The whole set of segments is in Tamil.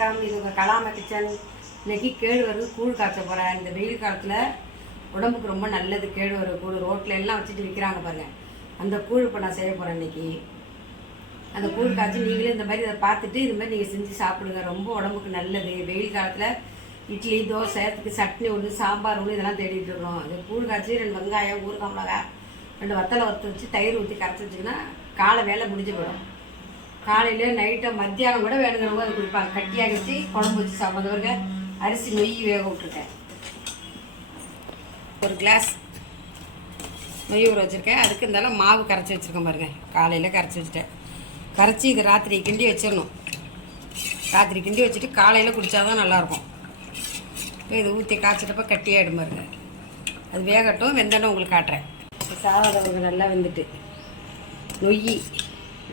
வணக்கம் இது உங்கள் கலாம கிச்சன் இன்றைக்கி கேழ்வரகு கூழ் காய்ச்ச போகிறேன் இந்த வெயில் காலத்தில் உடம்புக்கு ரொம்ப நல்லது கேழ்வரகு கூழ். ரோட்டில் எல்லாம் வச்சுட்டு விற்கிறாங்க பாருங்கள் அந்த கூழ் இப்போ நான் செய்ய போகிறேன் இன்றைக்கி அந்த கூழ் காய்ச்சி நீங்களே இந்த மாதிரி இதை பார்த்துட்டு இது மாதிரி நீங்கள் செஞ்சு சாப்பிடுங்க. ரொம்ப உடம்புக்கு நல்லது. வெயில் காலத்தில் இட்லி தோசை அதுக்கு சட்னி ஒன்று சாம்பார் ஒன்று இதெல்லாம் தேடிட்டு இருக்கோம் இந்த கூழ் காய்ச்சி ரெண்டு வெங்காயம் ஊறுகாய் மிளகாய் ரெண்டு வத்தலை வறுத்து வச்சு தயிர் ஊற்றி கரைச்சி வச்சிங்கன்னா காலை வேலை முடிஞ்சு போயிடும். காலையில் நைட்டாக மத்தியானம் கூட வேணுங்கிறவங்க அதை குடிப்பாங்க. கட்டியாக வச்சு குழம்பு வச்சு சாப்பிட்றவங்க அரிசி நொய் வேக விட்ருக்கேன் ஒரு கிளாஸ் நொய் ஊற வச்சுருக்கேன். அதுக்கு இருந்தாலும் மாவு கரைச்சி வச்சுருக்கேன் பாருங்க. காலையில் கரைச்சி வச்சுட்டேன். கரைச்சி இது ராத்திரி கிண்டி வச்சிடணும். ராத்திரி கிண்டி வச்சுட்டு காலையில் குடித்தா தான் நல்லாயிருக்கும். இப்போ இது ஊற்றி காய்ச்சிட்டப்ப கட்டியாகிடும் பாருங்க. அது வேகட்டும். வெந்தோன்னு உங்களுக்கு காட்டுறேன். சாதம் நல்லா வெந்துட்டு. நொய்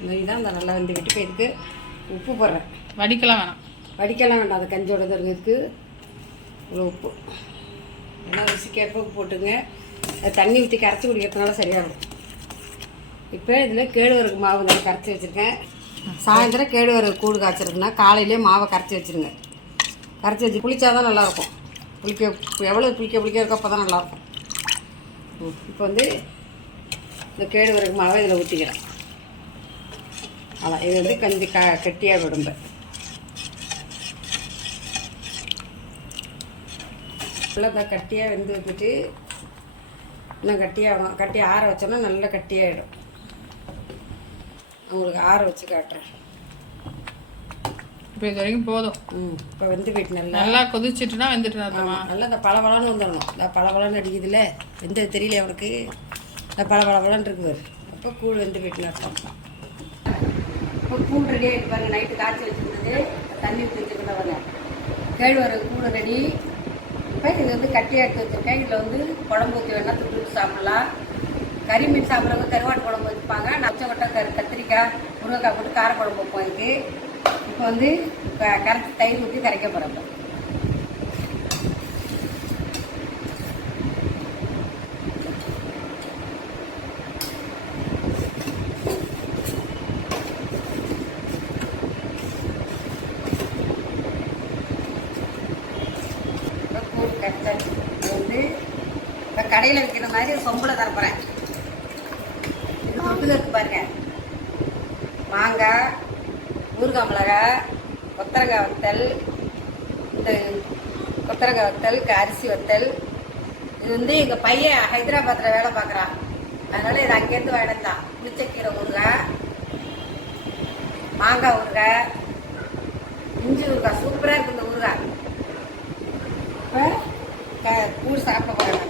நொய் தான் இந்த நல்லா வெந்துக்கிட்டு இப்போ இதுக்கு உப்பு போடுறேன். வடிக்கலாம் வேணாம். வடிக்கலாம் வேண்டாம். அது கஞ்சோட தருங்க இதுக்கு இவ்வளோ உப்பு. எல்லாம் ருசிக்கேற்ப உப்பு போட்டுங்க. அது தண்ணி ஊற்றி கரைச்சி குடிக்கிறதுனால சரியாகும். இப்போ இதில் கேழ்வரகு மாவு நான் கரைச்சி வச்சுருக்கேன். சாயந்தரம் கேழ்வரகு கூடு காய்ச்சிருக்குன்னா காலையிலே மாவை கரைச்சி வச்சுருங்க. கரைச்சி வச்சு புளிச்சா தான் நல்லாயிருக்கும். புளிக்க எவ்வளோ புளிக்க புளிக்க இருக்கோ அப்போ தான் நல்லாயிருக்கும். இப்போ வந்து இந்த கேழ்வரகு மாவை இதில் ஊற்றிக்கிறேன் அதான் இது வந்து கஞ்சி க கட்டியாக விடும்ப நல்லா கட்டியாக வெந்து வச்சுட்டு இன்னும் கட்டியாகும் கட்டி ஆற வச்சோன்னா நல்லா கட்டியாகிடும் உங்களுக்கு ஆற வச்சு காட்டுறேன். இப்போ இது வரைக்கும் போதும். ம் இப்போ வெந்து போயிட்டு நல்லா நல்லா கொதிச்சிட்டுனா வெந்துட்டு ஆமாம் நல்லா இந்த பளபளன்னு வந்துடணும். இந்த பளபளன்னு அடிக்குதுல்ல வெந்தது தெரியல அவனுக்கு இந்த பளபளபளன்னு இருக்கு அப்போ கூழ் வெந்து போயிட்டு அர்த்தம். கூழ் ரெடி ஆகிட்டு பாருங்க. நைட்டு காய்ச்சி வச்சுருந்தது. தண்ணி ஊற்றி வச்சுக்கிட்ட கேழ்வரகு கூழ் ரெடி. இப்போ இது வந்து கட்டி எடுத்து வச்சுருக்கேன். இதில் வந்து குழம்பு ஊற்றி வேணால் துட்டு சாப்பிடலாம். கறி மீன் சாப்பிட்றவங்க கருவாட்டு குழம்பு வச்சுப்பாங்க. நச்சக்கொட்டை கரு கத்திரிக்காய் முருங்கைக்காய் போட்டு கார குழம்பு வைப்போம் இதுக்கு. இப்போ வந்து க- கரைச்சி தயிர் ஊற்றி கரைக்க போகிறோம் வெட்டல் வந்து இப்போ கடையில் விற்கிற மாதிரி சொம்பில் தரப்போகிறேன் இது இருக்கு பாருங்க. மாங்காய் ஊறுகாய் மிளகாய் கொத்தரங்காய் வத்தல் இந்த கொத்தரங்காய் வத்தல் அரிசி வத்தல். இது வந்து எங்கள் பையன் ஹைதராபாத்தில் வேலை பார்க்குறான். அதனால் இது அங்கேருந்து வேணந்தான் புளிச்சக்கீரை ஊறுகாய் மாங்காய் ஊறுகாய் இஞ்சி ஊறுகாய். சூப்பராக இருக்குது இந்த ஊறுகாய். இப்போ க கூழ் சாப்பிட போகிறேன் நான்